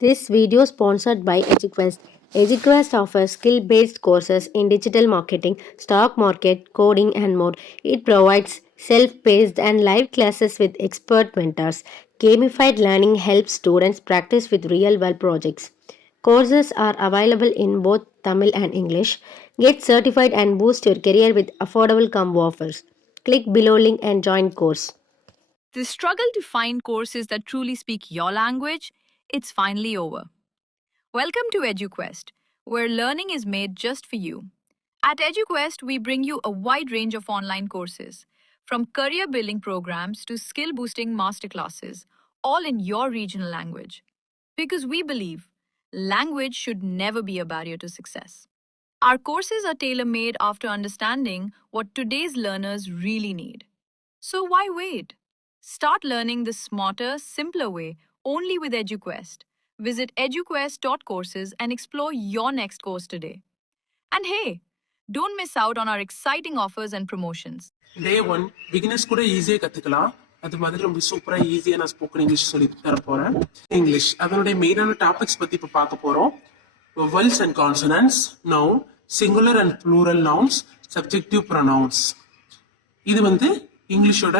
This video is sponsored by EduQuest. EduQuest offers skill-based courses in digital marketing, stock market, coding, and more. It provides self-paced and live classes with expert mentors. Gamified learning helps students practice with real-world projects. Courses are available in both Tamil and English. Get certified and boost your career with affordable combo offers. Click below link and join course. The struggle to find courses that truly speak your language, it's finally over. Welcome to EduQuest, where learning is made just for you. At EduQuest, we bring you a wide range of online courses, from career building programs to skill boosting masterclasses, all in your regional language. Because we believe language should never be a barrier to success. Our courses are tailor made after understanding what today's learners really need. So why wait? Start learning the smarter, simpler way only with EduQuest. Visit eduquest.courses and explore your next course today. And hey, don't miss out on our exciting offers and promotions. Day 1 beginners கூட ஈஸியா கத்துக்கலாம். அது மாதிரி ரொம்ப சூப்பரா ஈஸியா நான் spoken English சொல்லி தர போறேன். இங்கிலீஷ் அதனுடைய மெயினான டாபிக்ஸ் பத்தி இப்ப பார்க்க போறோம். Vowels and consonants, noun, singular and plural nouns, subjective pronouns. இது வந்து இங்கிலீஷோட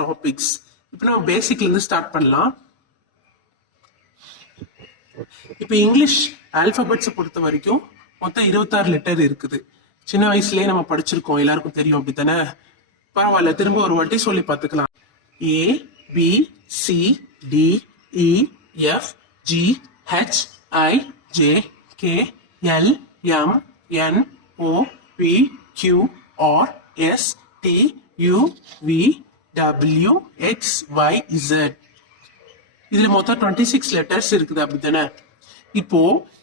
டாபிக்ஸ். இப்போ நம்ம பேசிக்ல இருந்து ஸ்டார்ட் பண்ணலாம். இப்போ இங்கிலீஷ் ஆல்பபெட்ஸ் பொறுத்த வரைக்கும் மொத்தம் 26 லெட்டர் இருக்குது. சின்ன வயசுலயே நம்ம படிச்சிருக்கோம், எல்லாருக்கும் தெரியும் அப்படித்தானே? பரவாயில்ல, திரும்ப ஒரு வாட்டி சொல்லி பார்த்துக்கலாம். A B C D E F G H I J K L M N O P Q R S T U V W X Y Z. இதுல மொத்தம் 26 லெட்டர்ஸ் இருக்குது அப்படித்தானே? இப்போ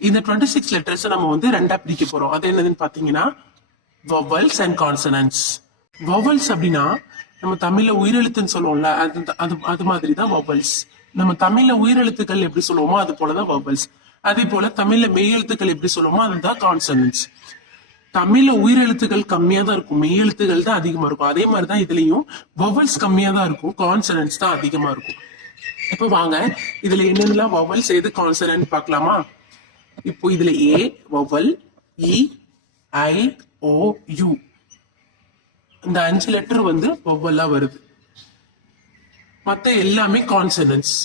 இந்த 26 லெட்டர்ஸ் நம்ம வந்து ரெண்டா பிரிக்க போறோம். அது என்னதுன்னு பாத்தீங்கன்னா vowels and consonants. vowels அப்படின்னா நம்ம தமிழ்ல உயிரெழுத்துன்னு சொல்லுவோம்ல, அது மாதிரி தான் vowels. நம்ம தமிழ்ல உயிரெழுத்துக்கள் எப்படி சொல்லுவோமோ அது போலதான் vowels. அதே போல தமிழ்ல மெய்யெழுத்துக்கள் எப்படி சொல்லுவோமோ அதுதான் consonants. தமிழ்ல உயிரெழுத்துக்கள் கம்மியா தான் இருக்கும், மெய்யெழுத்துக்கள் தான் அதிகமா இருக்கும். அதே மாதிரிதான் இதுலயும் vowels கம்மியா தான் இருக்கும், கான்சனன்ட்ஸ் தான் அதிகமா இருக்கும். இப்போ வாங்க இதுல என்னென்னலாம் vowels எது கான்சனன்ட் பார்க்கலாமா? இப்போ இதுல A vowel, E I O U இந்த 5 லெட்டர் வந்து vowel வருது. மத்த எல்லாமே கான்சனன்ட்ஸ்.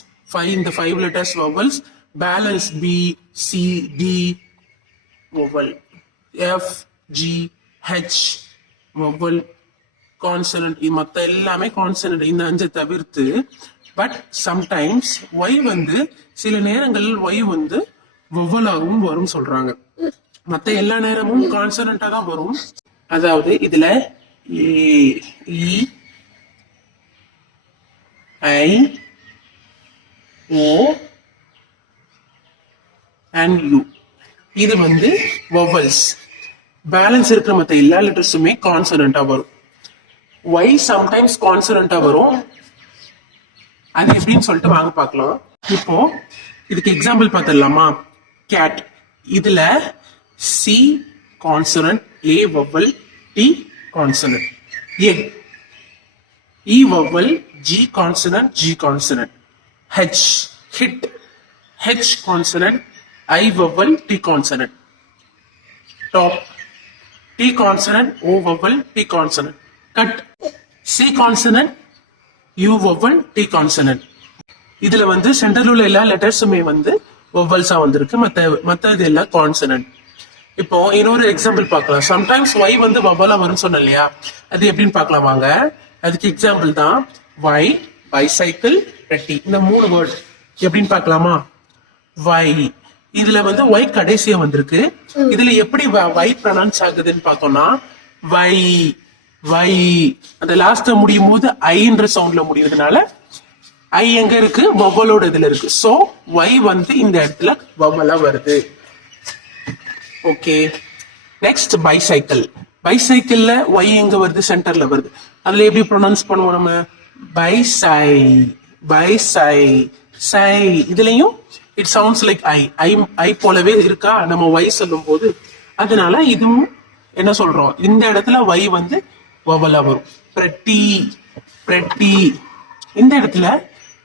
இந்த 5 letters vowels, balance B C D vowel, F G H vowel consonant. இது மத்த எல்லாமே கான்சனன்ட், இந்த 5 தவிர்த்து. பட் சம்டைம்ஸ் ஒய் வந்து சில நேரங்களில் ஒய் வந்து வவ்வலாகவும் வரும் சொல்றாங்க. மத்த எல்லா நேரமும் கான்சனண்டா தான் வரும். அதாவது இதுல ஏ இ ஐ ஓ அண்ட் யூ இது வந்து வவ்வல்ஸ். பேலன்ஸ் இருக்கிற மத்த எல்லா லெட்டர்ஸுமே கான்சனண்டா வரும். ஒய் சம்டைம்ஸ் கான்சனண்டா வரும். அது எப்படின்னு சொல்லிட்டு வாங்க பார்க்கலாம். இப்போ இதுக்கு எக்ஸாம்பிள் பார்த்துடலாமா? கேட். இதுல C consonant, A vowel, T consonant. Egg E vowel, G consonant, G consonant. H hit, H consonant, I vowel, T consonant. Top T consonant, O vowel, T consonant. Cut C consonant, U vowel, T consonant. இதுல வந்து சென்டர்ல உள்ள எல்லா லெட்டர்ஸுமே வந்து vowelsா வந்திருக்கு, மத்த இது எல்லாம் கான்சனன்ட். இப்போ இன்னொரு எக்ஸாம்பிள் பார்க்கலாம். சம்டைம்ஸ் Y வந்து vowelா வரும்னு சொன்னேன் இல்லையா? அது எப்படின்னு பார்க்கலாம் வாங்க. அதுக்கு எக்ஸாம்பிள் தான் Y, bicycle, pretty. இந்த 3 வேர்ட் எப்படின்னு பார்க்கலாமா? Y இதுல வந்து Y கடைசியா வந்திருக்கு. இதுல எப்படி Y ப்ரொனவுன்ஸ் ஆகுதுன்னு பார்த்தோம்னா Y வை அந்த லாஸ்ட் முடியும் போது ஐன்ற சவுண்ட்ல முடியுறதுனால ஐ எங்க இருக்கு? வவ்வலோட இதுல இருக்கு. சோ வை வந்து இந்த இடத்துல வவ்வலா வருது. Okay, next bicycle. பைசைக்கிள்ல ஒய் எங்க வருது? சென்டர்ல வருது. அதுல எப்படி ப்ரொனவுன்ஸ் பண்ணுவோம் நம்ம? பைசை, பைசை, சை. இதுலயும் இட் சவுண்ட்ஸ் லைக் ஐ. ஐ போலவே இருக்கா நம்ம ஒய் சொல்லும் போது. அதனால இதுவும் என்ன சொல்றோம்? இந்த இடத்துல ஒய் வந்து வவ்வலா வரும். pretty, pretty. இந்த இடத்துல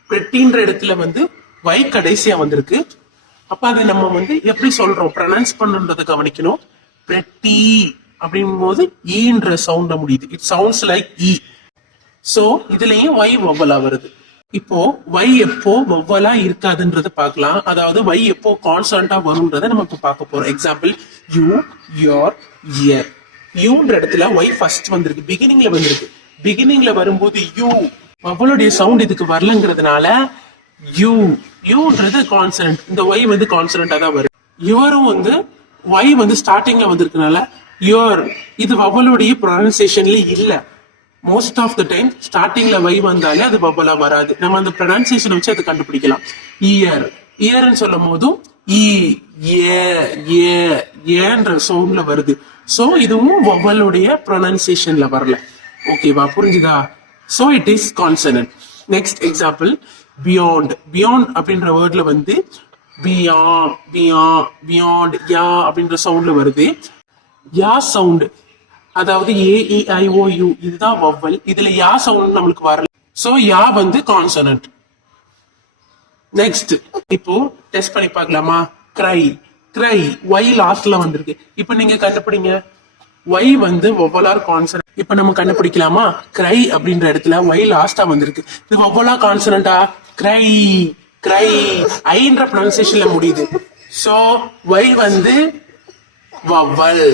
prettyன்ற இடத்துல வந்து y கடைசியா வந்திருக்கு. அப்ப அதை நம்ம வந்து எப்படி சொல்றோம் ப்ரொனவுன்ஸ் பண்றதை கவனிக்கணும். pretty அப்படிங்கும் போது ஈன்ற சவுண்ட முடியுது. It sounds like E. So இதுலயும் y வவ்வலா வருது. இப்போ y எப்போ வவ்வலா இருக்காதுன்றத பார்க்கலாம். அதாவது y எப்போ கான்ஸ்டன்டா வரும்ன்றத நம்ம இப்ப பார்க்க போறோம். Example you, your, ear. யூன்ற இடத்துல y ஃபர்ஸ்ட் வந்திருக்கு, பிகினிங்ல வந்திருக்கு. பிகினிங்ல வரும்போது யூ வவ்வலுடைய சவுண்ட் இதுக்கு வரலங்கிறதுனால யூ, யூன்றது கான்சனன்ட், இந்த y வந்து கான்சனன்டா தான் வரும். யுவரும் வந்து y வந்து ஸ்டார்டிங்ல வந்திருக்கனால யுவர், இது வவ்வலுடைய ப்ரொனன்சியேஷன்ல இல்ல. மோஸ்ட் ஆஃப் த டைம் ஸ்டார்டிங்ல y வந்தாலே அது வவ்வலா வராது. நம்ம அந்த ப்ரொனன்சியேஷன் வச்சு அதை கண்டுபிடிக்கலாம். இயர், இயர்னு சொல்லும் போதும் இ, ஏன்ற சவுண்ட்ல வருது. சோ இதுவும் வவ்வலுடைய ப்ரொனன்சியேஷன்ல வரல. ஓகேவா, புரிஞ்சுதா? So it is consonant. Next example beyond. Beyond அப்படின்ற வேர்ட்ல வந்து பியாண்ட் யா அப்படின்ற சவுண்ட்ல வருது. யா சவுண்ட், அதாவது AEIOU இதுதான் வவ்வல். இதுல யா சவுண்ட் நம்மளுக்கு வரல. சோ யா வந்து கான்சனன்ட். நெக்ஸ்ட் இப்போ டெஸ்ட் பண்ணி பார்க்கலாமா? கிரை, கிரை y லாஸ்ட்ல வந்திருக்கு. இப்போ நீங்க கண்டுபிடிங்க y வந்து வவ்வலார் கான்சனன்ட். இப்போ நம்ம கண்டுபிடிக்கலாமா? கிரை அப்படின்ற இடத்துல y லாஸ்டா வந்திருக்கு. இது வவ்வலா கான்சனன்டா? கிரை, கிரை ஐன்ற ப்ரொனன்சியேஷன்ல முடியுது. சோ y வந்து வவ்வல்.